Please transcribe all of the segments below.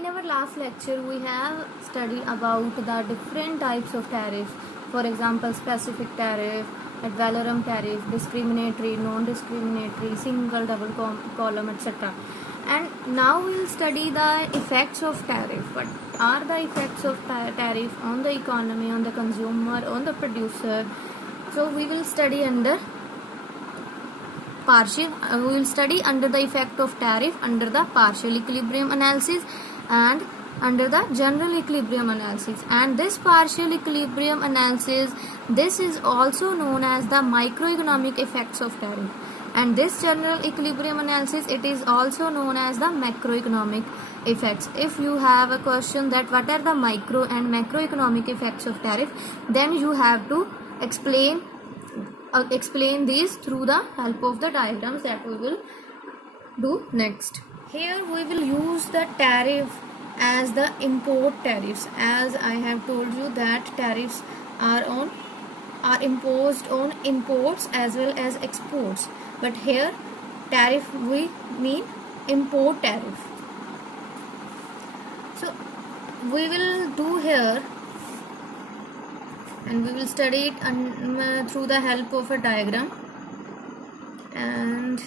in our last lecture we have studied about the different types of tariffs. For example, specific tariff, ad valorem tariff, discriminatory, non-discriminatory, single, double column, etc. And now we will study the effects of tariff. What are the effects of tariff on the economy, on the consumer, on the producer? So we will study under we will study under the effect of tariff under the partial equilibrium analysis and under the general equilibrium analysis. And this partial equilibrium analysis, this is also known as the microeconomic effects of tariff, and this general equilibrium analysis, it is also known as the macroeconomic effects. If you have a question that what are the micro and macroeconomic effects of tariff, then you have to explain these through the help of the diagrams that we will do next. Here we will use the tariff as the import tariffs, as I have told you that tariffs are imposed on imports as well as exports, but here tariff we mean import tariff. So we will do here, and we will study it through the help of a diagram. And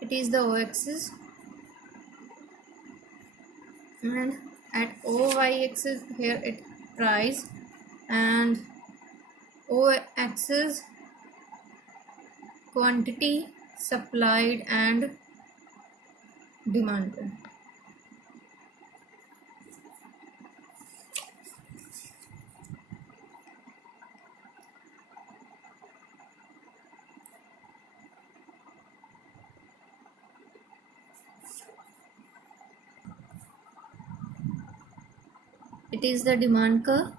it is the y-axis, and at y-axis here it price, and o-axis quantity supplied and demanded. It is the demand curve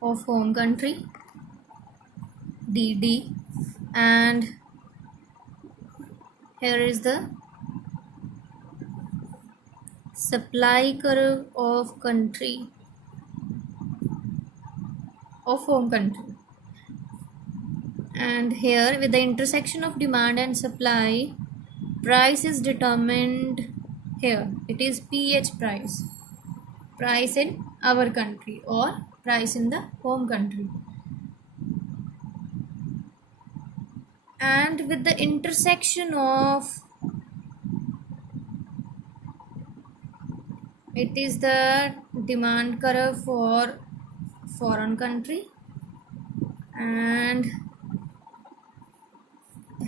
of home country, DD, and here is the supply curve of country, of home country. And here with the intersection of demand and supply, price is determined. Here it is PH price in our country or price in the home country. And with the intersection of, it is the demand curve for foreign country, and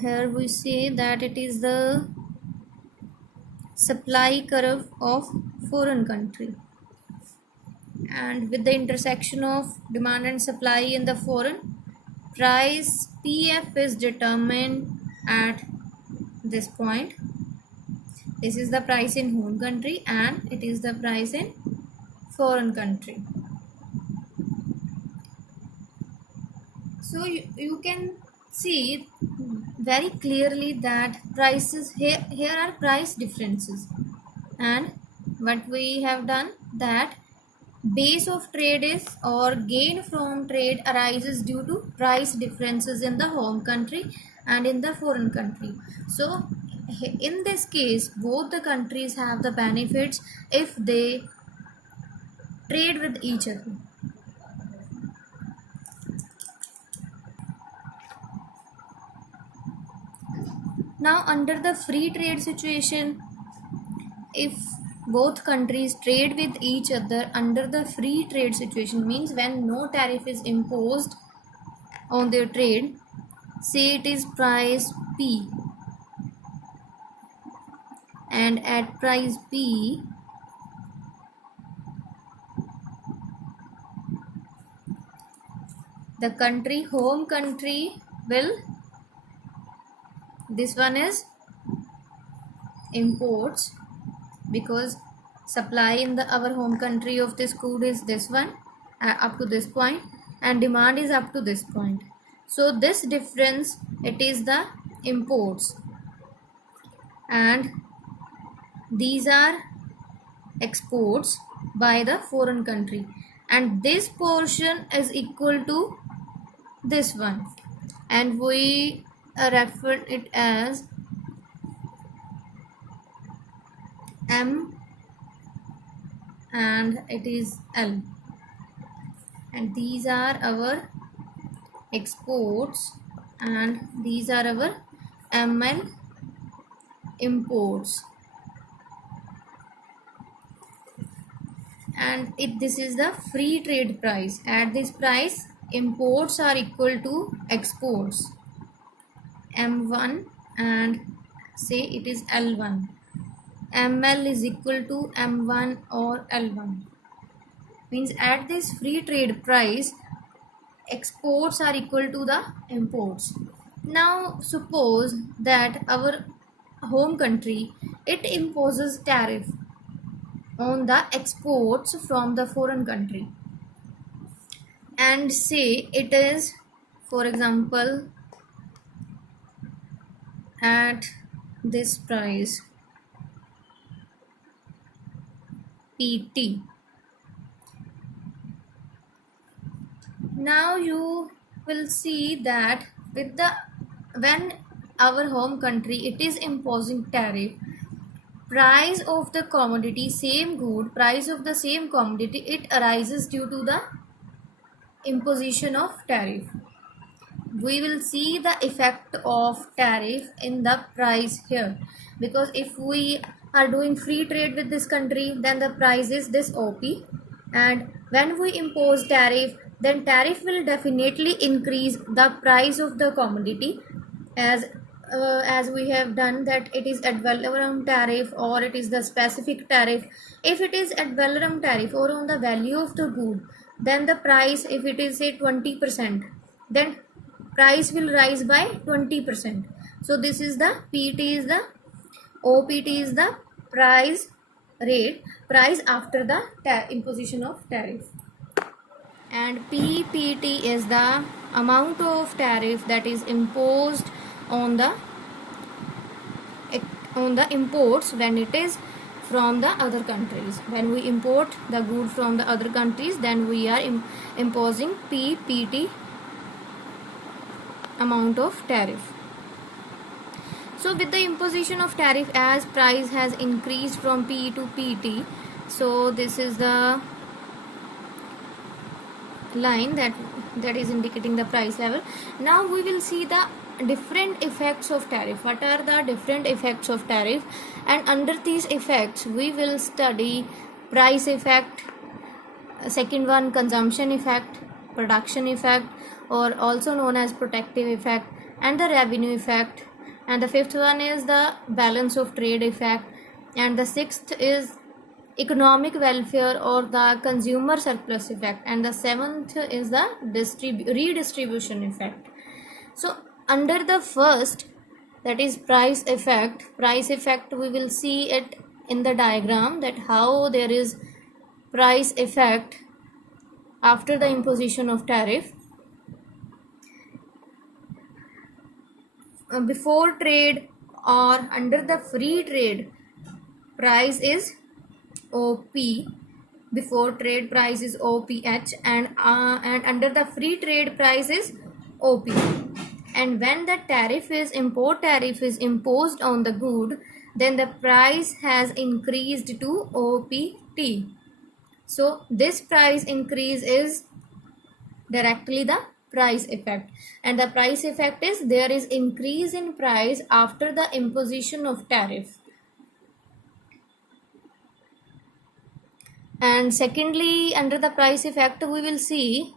here we say that it is the supply curve of foreign country. And with the intersection of demand and supply in the foreign, price PF is determined at this point. This is the price in home country and it is the price in foreign country. So you can see very clearly that prices here are price differences, and what we have done that base of trade is, or gain from trade arises due to price differences in the home country and in the foreign country. So in this case both the countries have the benefits if they trade with each other. Now under the free trade situation, if both countries trade with each other under the free trade situation, means when no tariff is imposed on their trade, say it is price P, and at price P the country, home country will, this one is imports, because supply in our home country of this good is this one up to this point, and demand is up to this point. So this difference, it is the imports, and these are exports by the foreign country, and this portion is equal to this one, and we refer it as M and it is L, and these are our exports and these are our ML imports, and this is the free trade price. At this price, imports are equal to exports M1 and say it is L1. ML is equal to M1 or L1. Means at this free trade price, exports are equal to the imports. Now suppose that our home country, it imposes tariff on the exports from the foreign country, and say it is, for example, at this price PT. Now you will see that when our home country, it is imposing tariff, price of the commodity, same good, price of the same commodity, it arises due to the imposition of tariff. We will see the effect of tariff in the price here, because if we are doing free trade with this country, then the price is this OP, and when we impose tariff, then tariff will definitely increase the price of the commodity, as we have done that it is ad valorem tariff or it is the specific tariff. If it is ad valorem tariff or on the value of the good, then the price, if it is say 20%, then price will rise by 20%. So this is the PT is the OPT is the price rate, price after the imposition of tariff, and PPT is the amount of tariff that is imposed on the imports when it is from the other countries. When we import the good from the other countries, then we are imposing PPT amount of tariff. So with the imposition of tariff, as price has increased from P to PT, so this is the line that is indicating the price level. Now we will see the different effects of tariff. What are the different effects of tariff? And under these effects we will study price effect, second one consumption effect, production effect, or also known as protective effect, and the revenue effect, and the fifth one is the balance of trade effect, and the sixth is economic welfare or the consumer surplus effect, and the seventh is the redistribution effect. So under the first, that is price effect, we will see it in the diagram, that how there is price effect after the imposition of tariff. Before trade or under the free trade, price is OP. Before trade price is OPH, and under the free trade price is OP. And when the import tariff is imposed on the good, then the price has increased to OPT. So this price increase is directly the price effect, and the price effect is there is increase in price after the imposition of tariff. And secondly, under the price effect, we will see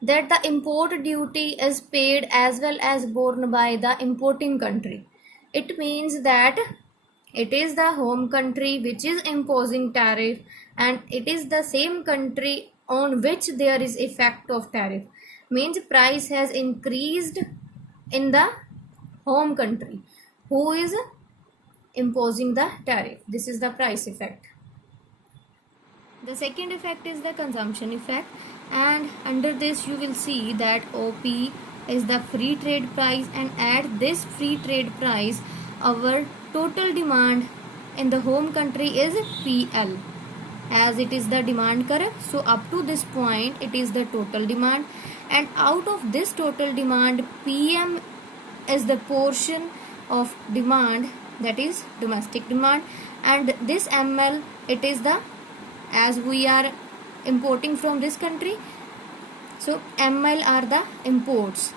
that the import duty is paid as well as borne by the importing country. It means that it is the home country which is imposing tariff, and it is the same country on which there is effect of tariff. Means price has increased in the home country who is imposing the tariff. This is the price effect. The second effect is the consumption effect, and under this you will see that OP is the free trade price, and at this free trade price our total demand in the home country is PL, as it is the demand curve. So up to this point it is the total demand, and out of this total demand PM is the portion of demand, that is domestic demand, and this ML, it is the, as we are importing from this country, so ML are the imports.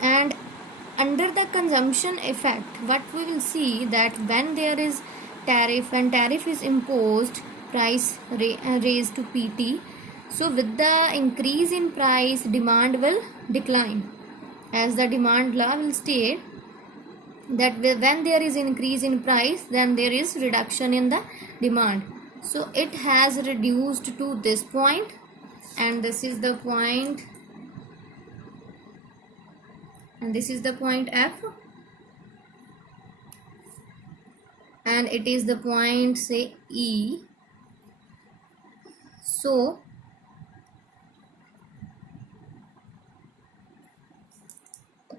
And under the consumption effect, what we will see that when there is tariff, when tariff is imposed, price raised to PT, so with the increase in price demand will decline, as the demand law will state that when there is increase in price then there is reduction in the demand. So it has reduced to this point, and this is the point, and this is the point F, and it is the point say E. So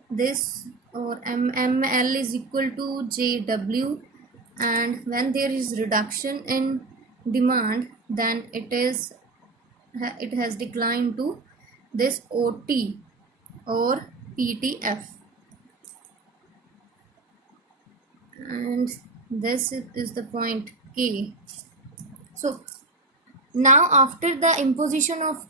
this or ML is equal to JW, and when there is reduction in demand then it has declined to this OT or PTF, and this is the point K. So now after the imposition of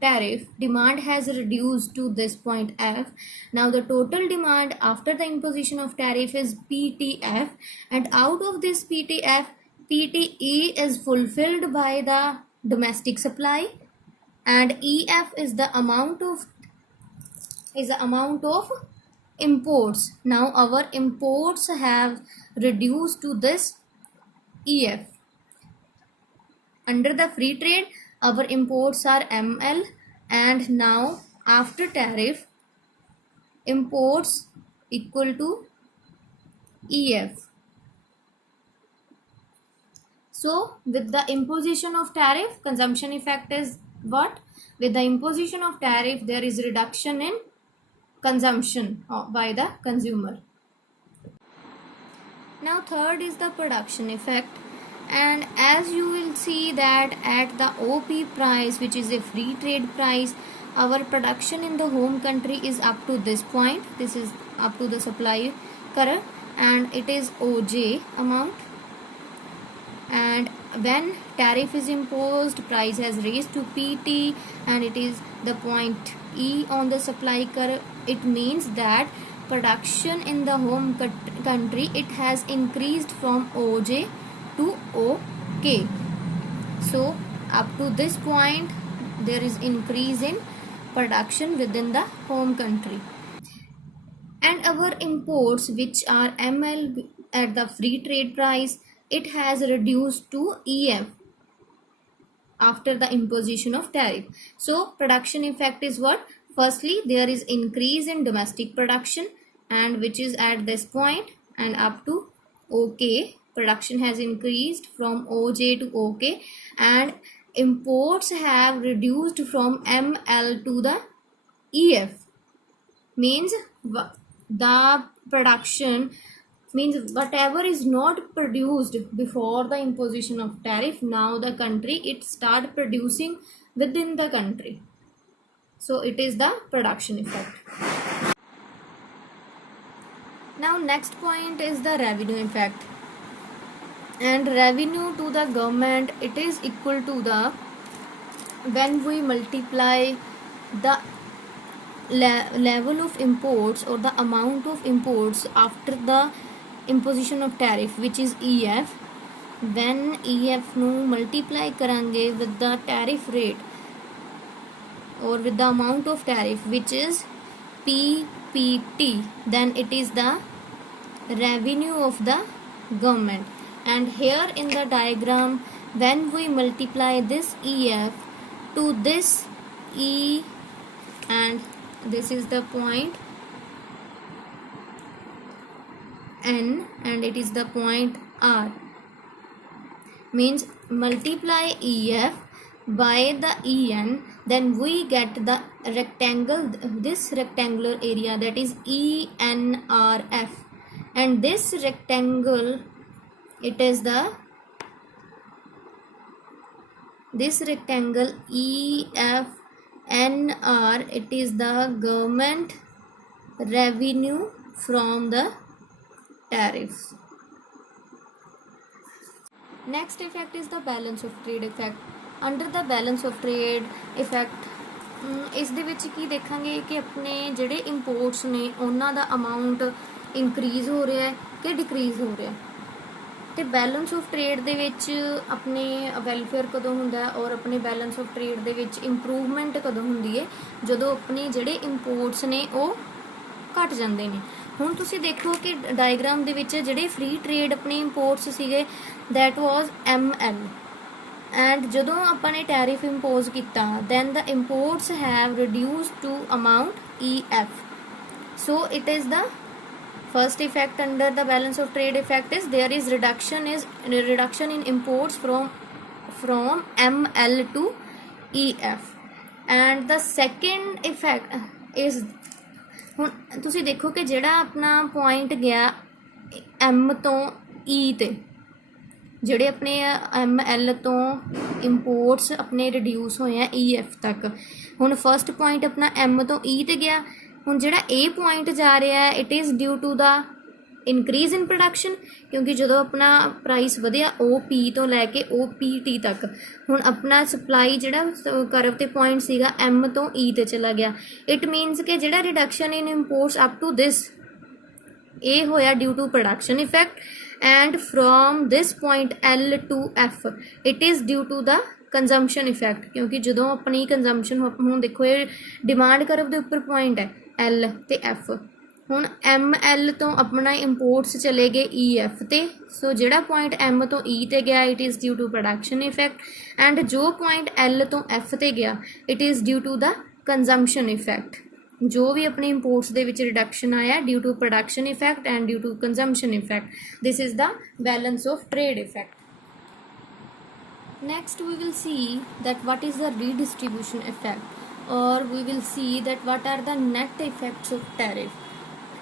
tariff, demand has reduced to this point F. Now the total demand after the imposition of tariff is PTF, and out of this PTF, PTE is fulfilled by the domestic supply, and EF is the amount of imports. Now our imports have reduced to this EF. Under the free trade our imports are ML, and now after tariff imports equal to EF. So with the imposition of tariff, consumption effect is what? With the imposition of tariff there is reduction in consumption by the consumer. Now third is the production effect, and as you will see that at the OP price, which is a free trade price, our production in the home country is up to this point. This is up to the supply curve, and it is OJ amount, and when tariff is imposed price has raised to PT, and it is the point E on the supply curve. It means that production in the home country, it has increased from OJ to OK. So up to this point there is increase in production within the home country, and our imports, which are ML at the free trade price, it has reduced to EF after the imposition of tariff. So production effect is what? Firstly, there is increase in domestic production, and which is at this point and up to OK. Production has increased from OJ to OK, and imports have reduced from ML to the EF. Means the production, means whatever is not produced before the imposition of tariff, now the country it start producing within the country. So it is the production effect. Now next point is the revenue effect, and revenue to the government, it is equal to the, when we multiply the level of imports or the amount of imports after the imposition of tariff, which is EF, when EF nu multiply karange with the tariff rate or with the amount of tariff, which is PPT, then it is the revenue of the government. And here in the diagram, when we multiply this EF to this E, and this is the point N, and it is the point R, means multiply EF by the EN, then we get the rectangle, this rectangular area, that is ENRF, and this rectangle, it is the this rectangle EFNR, it is the government revenue from the tariffs. Next effect is the balance of trade effect. Under the balance of trade effect, ਇਸ ਦੇ ਵਿੱਚ ਕੀ ਦੇਖਾਂਗੇ ਕਿ ਆਪਣੇ ਜਿਹੜੇ ਇੰਪੋਰਟਸ ਨੇ ਉਹਨਾਂ ਦਾ amount increase ਹੋ ਰਿਹਾ ਹੈ ਕਿ ਡਿਕਰੀਜ਼ ਹੋ ਰਿਹਾ ਹੈ। ਤੇ ਬੈਲੈਂਸ ਆਫ ਟ੍ਰੇਡ ਦੇ ਵਿੱਚ ਆਪਣੇ ਵੈਲਫੇਅਰ ਕਦੋਂ ਹੁੰਦਾ ਹੈ ਔਰ ਆਪਣੇ ਬੈਲੈਂਸ ਆਫ ਟ੍ਰੇਡ ਦੇ ਵਿੱਚ ਇੰਪਰੂਵਮੈਂਟ ਕਦੋਂ ਹੁੰਦੀ ਹੈ, ਜਦੋਂ ਆਪਣੇ ਜਿਹੜੇ ਇੰਪੋਰਟਸ ਨੇ ਉਹ ਘਟ ਜਾਂਦੇ ਨੇ। ਹੁਣ ਤੁਸੀਂ ਦੇਖੋ ਕਿ ਡਾਇਗਰਾਮ ਦੇ ਵਿੱਚ ਜਿਹੜੇ ਫ੍ਰੀ ਟ੍ਰੇਡ ਆਪਣੇ ਇੰਪੋਰਟਸ ਸੀਗੇ ਦੈਟ ਵਾਜ਼ ML, ਐਂਡ ਜਦੋਂ ਆਪਾਂ ਨੇ ਟੈਰਿਫ ਇੰਪੋਜ਼ ਕੀਤਾ then the imports have reduced to amount EF। So it is the first effect under the balance of trade effect is there is reduction in imports from ML to EF, and the second effect is, ਹੁਣ ਤੁਸੀਂ ਦੇਖੋ ਕਿ ਜਿਹੜਾ ਆਪਣਾ point ਗਿਆ M ਤੋਂ E ਤੇ, ਜਿਹੜੇ ਆਪਣੇ ML ਤੋਂ ਇੰਪੋਰਟਸ ਆਪਣੇ ਰਿਡਿਊਸ ਹੋਏ ਆ EF ਤੱਕ। ਹੁਣ ਫਸਟ ਪੁਆਇੰਟ ਆਪਣਾ M ਤੋਂ E ਤੇ ਗਿਆ, ਹੁਣ ਜਿਹੜਾ ਇਹ ਪੁਆਇੰਟ ਜਾ ਰਿਹਾ ਹੈ it is due to the increase in production, ਕਿਉਂਕਿ ਜਦੋਂ ਆਪਣਾ ਪ੍ਰਾਈਸ ਵਧਿਆ OP ਤੋਂ ਲੈ ਕੇ OPT ਤੱਕ, ਹੁਣ ਆਪਣਾ ਸਪਲਾਈ ਜਿਹੜਾ ਕਰਵ ਤੇ ਪੁਆਇੰਟ ਸੀਗਾ M ਤੋਂ E ਤੇ ਚਲਾ ਗਿਆ। ਇਟ ਮੀਨਸ ਕਿ ਜਿਹੜਾ reduction in imports up to this, ਇਹ ਹੋਇਆ due to production effect, and from this point L to F it is due to the consumption effect, ਕਿਉਂਕਿ ਜਦੋਂ ਆਪਣੀ ਕੰਜ਼ੰਪਸ਼ਨ, ਹੁਣ ਦੇਖੋ ਇਹ ਡਿਮਾਂਡ ਕਰਵ ਦੇ ਉੱਪਰ ਪੁਆਇੰਟ ਹੈ L ਤੇ F, ਹੁਣ ML ਤੋਂ ਆਪਣਾ ਇੰਪੋਰਟਸ ਚਲੇ ਗਏ EF ਤੇ, ਸੋ ਜਿਹੜਾ ਪੁਆਇੰਟ M ਤੋਂ E ਤੇ ਗਿਆ it is due to production effect, and ਜੋ ਪੁਆਇੰਟ L ਤੋਂ F ਤੇ ਗਿਆ it is due to the consumption effect. ਜੋ ਵੀ ਆਪਣੇ ਇੰਪੋਰਟਸ ਦੇ ਵਿੱਚ ਰਿਡਕਸ਼ਨ ਆਇਆ due to production effect and due to consumption effect, this is the balance of trade effect. Next we will see that what is the redistribution effect, or we will see that what are the net effects of tariff,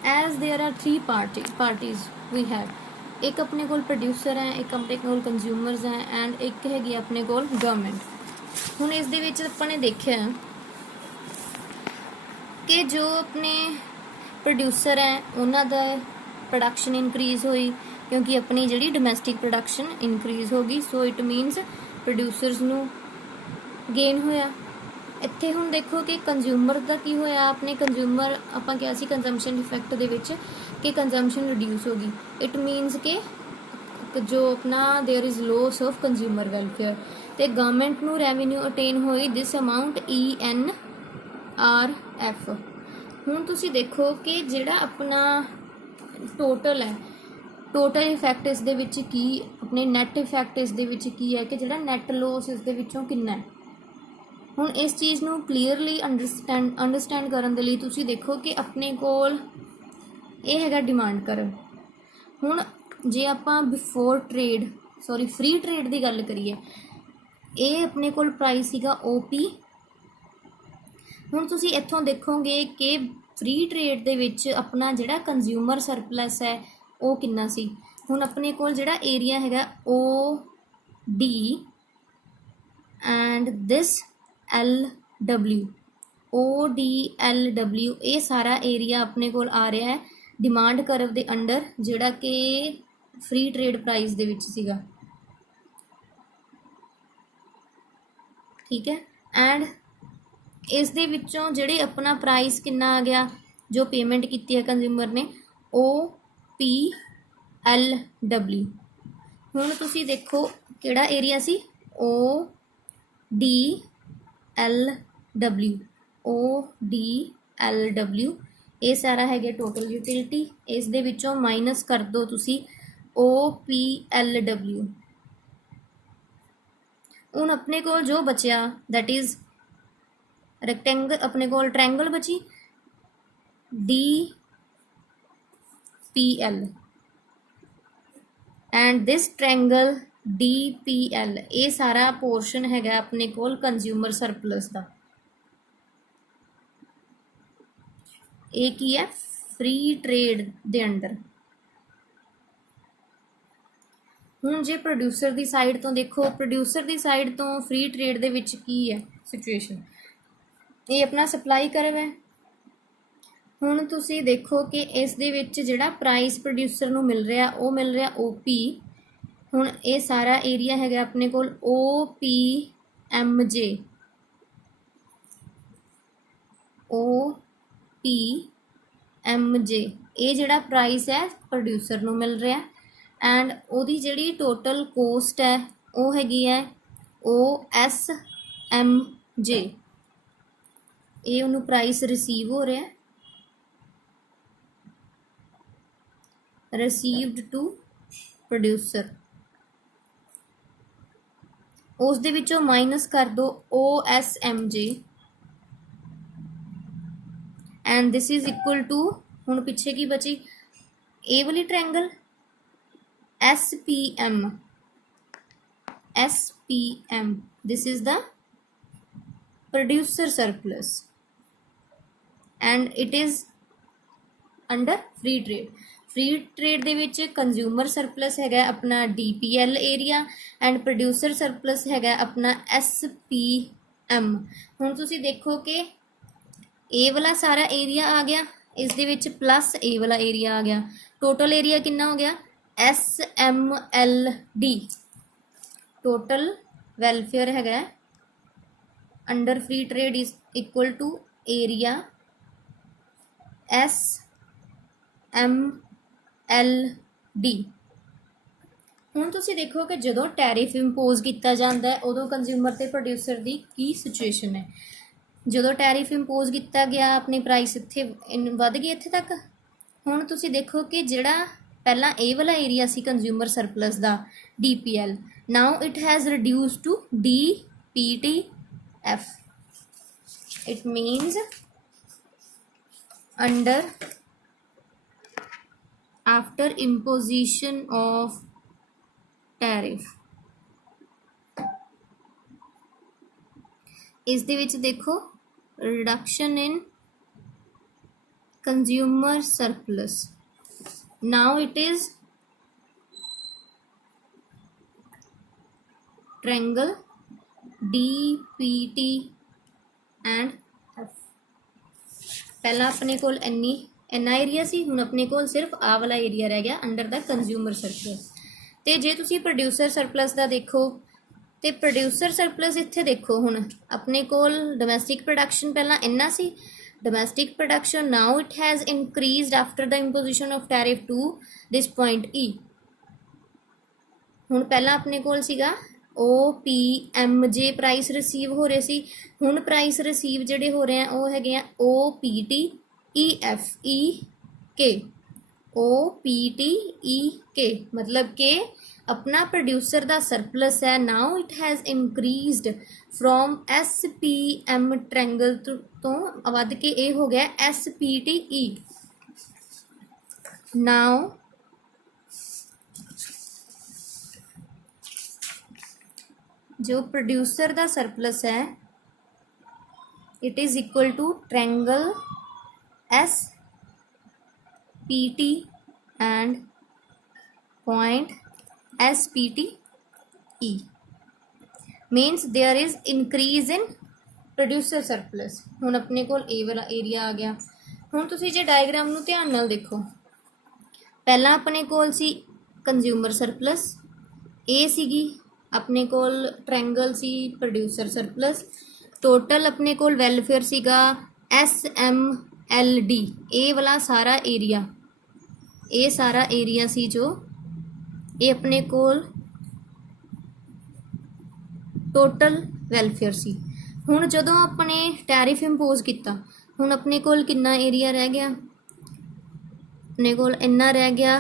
as there are three parties we have, एक अपने कोल producer है, एक अपने कोल consumers हैं, and एक हैगी अपने कोल government. ਹੁਣ ਇਸ ਦੇ ਵਿੱਚ ਆਪਾਂ ਨੇ ਦੇਖਿਆ ਕਿ ਜੋ ਆਪਣੇ ਪ੍ਰੋਡਿਊਸਰ ਹੈ ਉਹਨਾਂ ਦਾ ਪ੍ਰੋਡਕਸ਼ਨ ਇਨਕਰੀਜ਼ ਹੋਈ, ਕਿਉਂਕਿ ਆਪਣੀ ਜਿਹੜੀ ਡੋਮੈਸਟਿਕ ਪ੍ਰੋਡਕਸ਼ਨ ਇਨਕਰੀਜ਼ ਹੋ ਗਈ, ਸੋ ਇਟ ਮੀਨਸ ਪ੍ਰੋਡਿਊਸਰਸ ਨੂੰ ਗੇਨ ਹੋਇਆ। ਇੱਥੇ ਹੁਣ ਦੇਖੋ ਕਿ ਕੰਜ਼ਿਊਮਰ ਦਾ ਕੀ ਹੋਇਆ, ਆਪਣੇ ਕੰਜ਼ਿਊਮਰ ਆਪਾਂ ਕਿਹਾ ਸੀ ਕੰਜ਼ੰਪਸ਼ਨ ਇਫੈਕਟ ਦੇ ਵਿੱਚ ਕਿ ਕੰਜ਼ੰਪਸ਼ਨ ਰਿਡਿਊਸ ਹੋ ਗਈ, ਇਟ ਮੀਨਸ ਕਿ ਜੋ ਆਪਣਾ there is loss of consumer welfare, ਤੇ ਗਵਰਨਮੈਂਟ ਨੂੰ ਰੈਵਨਿਊ ਅਟੇਨ ਹੋਈ ਦਿਸ ਅਮਾਊਂਟ ENRF। ਹੁਣ ਤੁਸੀਂ ਦੇਖੋ ਕਿ ਜਿਹੜਾ ਆਪਣਾ ਟੋਟਲ ਹੈ, ਟੋਟਲ ਇਫੈਕਟ ਇਸ ਦੇ ਵਿੱਚ ਕੀ, ਆਪਣੇ ਨੈਟ ਇਫੈਕਟ ਇਸ ਦੇ ਵਿੱਚ ਕੀ ਹੈ, ਕਿ ਜਿਹੜਾ ਨੈਟ ਲੋਸ ਇਸ ਦੇ ਵਿੱਚੋਂ ਕਿੰਨਾ ਹੈ। ਹੁਣ ਇਸ ਚੀਜ਼ ਨੂੰ ਕਲੀਅਰਲੀ ਅੰਡਰਸਟੈਂਡ ਕਰਨ ਦੇ ਲਈ ਤੁਸੀਂ ਦੇਖੋ ਕਿ ਆਪਣੇ ਕੋਲ ਇਹ ਹੈਗਾ ਡਿਮਾਂਡ ਕਰਵ। ਹੁਣ ਜੇ ਆਪਾਂ ਬਿਫੋਰ ਟ੍ਰੇਡ ਫ੍ਰੀ ਟ੍ਰੇਡ ਦੀ ਗੱਲ ਕਰੀਏ, ਇਹ ਆਪਣੇ ਕੋਲ ਪ੍ਰਾਈਸ ਸੀਗਾ OP। ਹੁਣ ਤੁਸੀਂ ਇੱਥੋਂ ਦੇਖੋਗੇ ਕਿ ਫ੍ਰੀ ਟ੍ਰੇਡ ਦੇ ਵਿੱਚ ਆਪਣਾ ਜਿਹੜਾ ਕੰਜ਼ਿਊਮਰ ਸਰਪਲਸ ਹੈ ਉਹ ਕਿੰਨਾ ਸੀ। ਹੁਣ ਆਪਣੇ ਕੋਲ ਜਿਹੜਾ ਏਰੀਆ ਹੈਗਾ OD and this LW, ODLW, ਇਹ ਸਾਰਾ ਏਰੀਆ ਆਪਣੇ ਕੋਲ ਆ ਰਿਹਾ ਹੈ ਡਿਮਾਂਡ ਕਰਵ ਦੇ ਅੰਡਰ, ਜਿਹੜਾ ਕਿ ਫ੍ਰੀ ਟ੍ਰੇਡ ਪ੍ਰਾਈਸ ਦੇ ਵਿੱਚ ਸੀਗਾ, ਠੀਕ ਹੈ। ਐਂਡ ਇਸ ਦੇ ਵਿੱਚੋਂ ਜਿਹੜੇ ਆਪਣਾ ਪ੍ਰਾਈਸ ਕਿੰਨਾ ਆ ਗਿਆ, ਜੋ ਪੇਮੈਂਟ ਕੀਤੀ ਹੈ ਕੰਜ਼ਿਊਮਰ ਨੇ, OPLW। ਹੁਣ ਤੁਸੀਂ ਦੇਖੋ ਕਿਹੜਾ ਏਰੀਆ ਸੀ, ODLW, ODLW, ਇਹ ਸਾਰਾ ਹੈਗਾ ਟੋਟਲ ਯੂਟਿਲਿਟੀ, ਇਸ ਦੇ ਵਿੱਚੋਂ ਮਾਈਨਸ ਕਰ ਦਿਓ ਤੁਸੀਂ OPLW। ਹੁਣ ਆਪਣੇ ਕੋਲ ਜੋ ਬਚਿਆ ਦੈਟ ਇਜ਼ ਰੈਕਟੈਂਗਲ, ਆਪਣੇ ਕੋਲ ਟ੍ਰਾਇੰਗਲ ਬਚੀ DPL, and this triangle DPL, ਇਹ ਸਾਰਾ ਪੋਰਸ਼ਨ ਹੈਗਾ ਆਪਣੇ ਕੋਲ ਕੰਜ਼ਿਊਮਰ ਸਰਪਲਸ ਦਾ, ਇਹ ਕੀ ਹੈ ਫ੍ਰੀ ਟ੍ਰੇਡ ਦੇ ਅੰਡਰ। ਹੁਣ ਜੇ ਪ੍ਰੋਡਿਊਸਰ ਦੀ ਸਾਈਡ ਤੋਂ ਦੇਖੋ, ਪ੍ਰੋਡਿਊਸਰ ਦੀ ਸਾਈਡ ਤੋਂ ਫ੍ਰੀ ਟ੍ਰੇਡ ਦੇ ਵਿੱਚ ਕੀ ਹੈ ਸਿਚੁਏਸ਼ਨ, ਇਹ ਆਪਣਾ ਸਪਲਾਈ ਕਰਵ ਹੈ। ਹੁਣ ਤੁਸੀਂ ਦੇਖੋ ਕਿ ਇਸ ਦੇ ਵਿੱਚ ਜਿਹੜਾ ਪ੍ਰਾਈਸ ਪ੍ਰੋਡਿਊਸਰ ਨੂੰ ਮਿਲ ਰਿਹਾ ਉਹ ਮਿਲ ਰਿਹਾ OP। ਹੁਣ ਇਹ ਸਾਰਾ ਏਰੀਆ ਹੈਗਾ ਆਪਣੇ ਕੋਲ OPMJ, OPMJ ਇਹ ਜਿਹੜਾ ਪ੍ਰਾਈਸ ਹੈ ਪ੍ਰੋਡਿਊਸਰ ਨੂੰ ਮਿਲ ਰਿਹਾ ਐਂਡ ਉਹਦੀ ਜਿਹੜੀ ਟੋਟਲ ਕੋਸਟ ਹੈ ਉਹ ਹੈਗੀ ਹੈ OSMJ। ਇਹ ਉਹਨੂੰ ਪ੍ਰਾਈਸ ਰਿਸੀਵ ਹੋ ਰਿਹਾ, received to producer। ਉਸ ਦੇ ਵਿੱਚੋਂ ਮਾਈਨਸ ਕਰ ਦੋ OSMJ and this is equal to, ਹੁਣ ਪਿੱਛੇ ਕੀ ਬਚੀ ਇਹ ਵਾਲੀ triangle SPM, this is the producer surplus and it is under free trade। Free trade ਦੇ ਵਿੱਚ ਕੰਜ਼ਿਊਮਰ ਸਰਪਲਸ ਹੈਗਾ ਆਪਣਾ DPL area and producer surplus ਹੈਗਾ ਆਪਣਾ SPM। ਹੁਣ ਤੁਸੀਂ ਦੇਖੋ ਕਿ ਇਹ ਵਾਲਾ ਸਾਰਾ ਏਰੀਆ ਆ ਗਿਆ, ਇਸ ਦੇ ਵਿੱਚ ਪਲੱਸ ਇਹ ਵਾਲਾ ਏਰੀਆ ਆ ਗਿਆ, ਟੋਟਲ ਏਰੀਆ ਕਿੰਨਾ ਹੋ ਗਿਆ SMLD। ਟੋਟਲ ਵੈਲਫੇਅਰ ਹੈਗਾ under free trade is equal to area SMLD। ਹੁਣ ਤੁਸੀਂ ਦੇਖੋ ਕਿ ਜਦੋਂ ਟੈਰਿਫ ਇੰਪੋਜ਼ ਕੀਤਾ ਜਾਂਦਾ ਹੈ ਉਦੋਂ ਕੰਜ਼ਿਊਮਰ ਤੇ ਪ੍ਰੋਡਿਊਸਰ ਦੀ ਕੀ ਸਿਚੁਏਸ਼ਨ ਹੈ। ਜਦੋਂ ਟੈਰਿਫ ਇੰਪੋਜ਼ ਕੀਤਾ ਗਿਆ ਆਪਣੀ ਪ੍ਰਾਈਸ ਇੱਥੇ ਵੱਧ ਗਈ ਇੱਥੇ ਤੱਕ। ਹੁਣ ਤੁਸੀਂ ਦੇਖੋ ਕਿ ਜਿਹੜਾ ਪਹਿਲਾਂ ਇਹ ਵਾਲਾ ਏਰੀਆ ਸੀ ਕੰਜ਼ਿਊਮਰ ਸਰਪਲਸ ਦਾ DPL, now it has reduced to DPTF। It means under after imposition of tariff। ਇਸ ਦੇ ਵਿੱਚ ਦੇਖੋ reduction in consumer surplus, now it is triangle DPT and F। ਪਹਿਲਾਂ ਆਪਣੇ ਕੋਲ ਇੰਨਾ ਏਰੀਆ ਸੀ, ਹੁਣ ਆਪਣੇ ਕੋਲ ਸਿਰਫ ਆਹ ਵਾਲਾ ਏਰੀਆ ਰਹਿ ਗਿਆ ਅੰਡਰ ਦਾ ਕੰਜ਼ਿਊਮਰ ਸਰਪਲਸ। ਤੇ ਜੇ ਤੁਸੀਂ ਪ੍ਰੋਡਿਊਸਰ ਸਰਪਲਸ ਦਾ ਦੇਖੋ ਤੇ ਪ੍ਰੋਡਿਊਸਰ ਸਰਪਲਸ ਇੱਥੇ ਦੇਖੋ, ਹੁਣ ਆਪਣੇ ਕੋਲ ਡੋਮੈਸਟਿਕ ਪ੍ਰੋਡਕਸ਼ਨ ਪਹਿਲਾਂ ਇੰਨਾ ਸੀ, domestic production now it has increased after the imposition of tariff to this point E। ਹੁਣ ਪਹਿਲਾਂ ਆਪਣੇ ਕੋਲ ਸੀਗਾ OPMJ ਪ੍ਰਾਈਸ ਰਿਸੀਵ ਹੋ ਰਹੇ ਸੀ, ਹੁਣ ਪ੍ਰਾਈਸ ਰਿਸੀਵ ਜਿਹੜੇ ਹੋ ਰਹੇ ਆ ਉਹ ਹੈਗੇ ਆ OPTEK। ਮਤਲਬ ਕਿ ਆਪਣਾ ਪ੍ਰੋਡਿਊਸਰ ਦਾ ਸਰਪਲਸ ਹੈ now it has increased from SPM triangle ਤੋਂ ਵੱਧ ਕੇ ਇਹ ਹੋ ਗਿਆ SPTE। ਨਾਓ जो प्रोड्यूसर का सरप्लस है it is equal to triangle SPT and point SPTE। Means there is increase in producer surplus. हुण अपने कोल ए वाला एरिया आ गया। हुण तुसीं जे डायग्राम नूं ध्यान नाल देखो, पहला अपने कोल सी कंज्यूमर सरप्लस, ए सीगी अपने कोल triangle C producer surplus, total अपने कोल वैलफेयर सीगा SMLD। ए वाला सारा एरिया, ये सारा एरिया सी जो ये अपने कोल टोटल वैलफेयर सी। हुण जदों अपने टैरिफ इंपोज किया, हुण अपने कोल कितना एरिया रह गया, अपने कोल इन्ना रह गया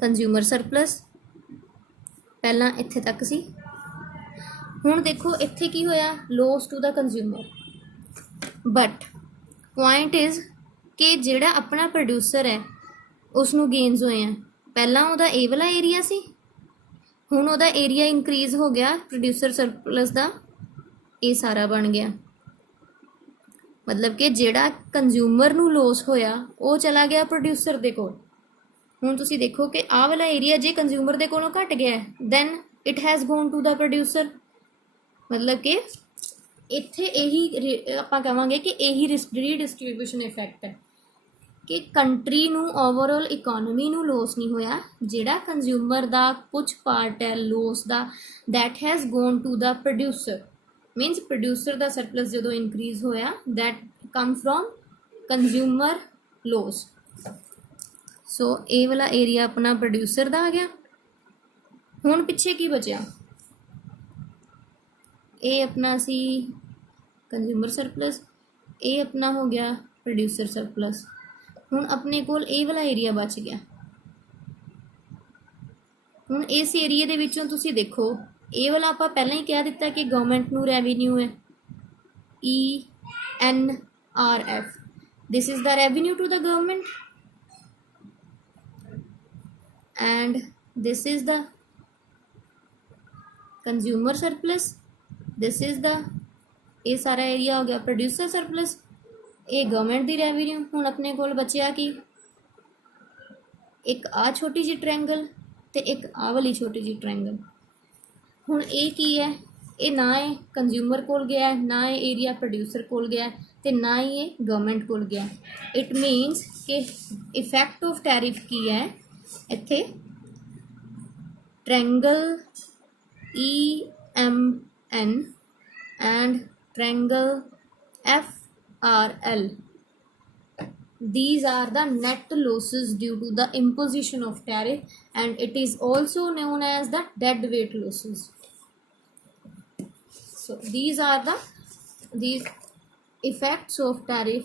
कंज्यूमर सरप्लस, पहला इत्थे तक सी। हुण देखो इत्थे की होया, loss to the consumer. But point is कि जिहड़ा अपना प्रोड्यूसर है उसनूं गेन्स होए हैं। पहला उहदा ए वाला एरिया सी, हुण उहदा एरिया इंक्रीज़ हो गया प्रोड्यूसर सरप्लस दा, ये सारा बन गया। मतलब कि ਜਿਹੜਾ ਕੰਜ਼ਿਊਮਰ ਨੂੰ ਲੋਸ ਹੋਇਆ ਉਹ ਚਲਾ ਗਿਆ ਪ੍ਰੋਡਿਊਸਰ ਦੇ ਕੋਲ। ਹੁਣ ਤੁਸੀਂ ਦੇਖੋ ਕਿ ਆਹ ਵਾਲਾ ਏਰੀਆ ਜੇ ਕੰਜ਼ਿਊਮਰ ਦੇ ਕੋਲੋਂ ਘਟ ਗਿਆ then it has gone to the producer. ਮਤਲਬ ਕਿ ਇੱਥੇ ਇਹੀ ਆਪਾਂ ਕਹਾਂਗੇ ਕਿ ਇਹੀ ਰੀਡਿਸਟ੍ਰੀਬਿਊਸ਼ਨ ਇਫੈਕਟ ਹੈ ਕਿ ਕੰਟਰੀ ਨੂੰ ਓਵਰਆਲ ਇਕੋਨਮੀ ਨੂੰ ਲੋਸ ਨਹੀਂ ਹੋਇਆ, ਜਿਹੜਾ ਕੰਜ਼ਿਊਮਰ ਦਾ ਕੁਝ ਪਾਰਟ ਹੈ ਲੋਸ ਦਾ that has gone to the producer. Means producer का सरप्लस जो इंक्रीज होया that come from consumer loss. So ये वाला एरिया अपना प्रोड्यूसर का आ गया। हुण पिछे की बचा, ये अपना सी कंज्यूमर सरप्लस, ये अपना हो गया प्रोड्यूसर सरप्लस। हुण अपने कोल ये वाला एरिया बच गया। हुण इस एरिए दे विचों तुसीं देखो ਇਹ ਵਾਲਾ ਆਪਾਂ ਪਹਿਲਾਂ ਹੀ ਕਹਿ ਦਿੱਤਾ ਕਿ ਗਵਰਨਮੈਂਟ ਨੂੰ ਰੈਵਨਿਊ ਹੈ ENRF, this is the revenue to the government and this is the consumer surplus, this is the ਇਹ ਸਾਰਾ ਏਰੀਆ ਹੋ ਗਿਆ ਪ੍ਰੋਡਿਊਸਰ ਸਰਪਲਸ, ਇਹ ਗਵਰਨਮੈਂਟ ਦੀ ਰੈਵਨਿਊ। ਹੁਣ ਆਪਣੇ ਕੋਲ ਬਚਿਆ ਕੀ, ਇੱਕ ਆ ਛੋਟੀ ਜਿਹੀ ਟ੍ਰਾਇੰਗਲ ਤੇ ਇੱਕ ਆ ਵਾਲੀ ਛੋਟੀ ਜਿਹੀ ਟ੍ਰਾਇੰਗਲ। ਹੁਣ ਇਹ ਕੀ ਹੈ, ਇਹ ਨਾ ਇਹ ਕੰਜ਼ਿਊਮਰ ਕੋਲ ਗਿਆ, ਨਾ ਇਹ ਏਰੀਆ ਪ੍ਰੋਡਿਊਸਰ ਕੋਲ ਗਿਆ ਤੇ ਨਾ ਹੀ ਇਹ ਗਵਰਨਮੈਂਟ ਕੋਲ ਗਿਆ। ਇਟ ਮੀਨਸ ਕਿ ਇਫੈਕਟ ਆਫ ਟੈਰਿਫ ਕੀ ਹੈ ਇੱਥੇ, triangle EMN and triangle FRL, these are the net losses due to the imposition of tariff and it is also known as the dead weight losses. So these are the effects of tariff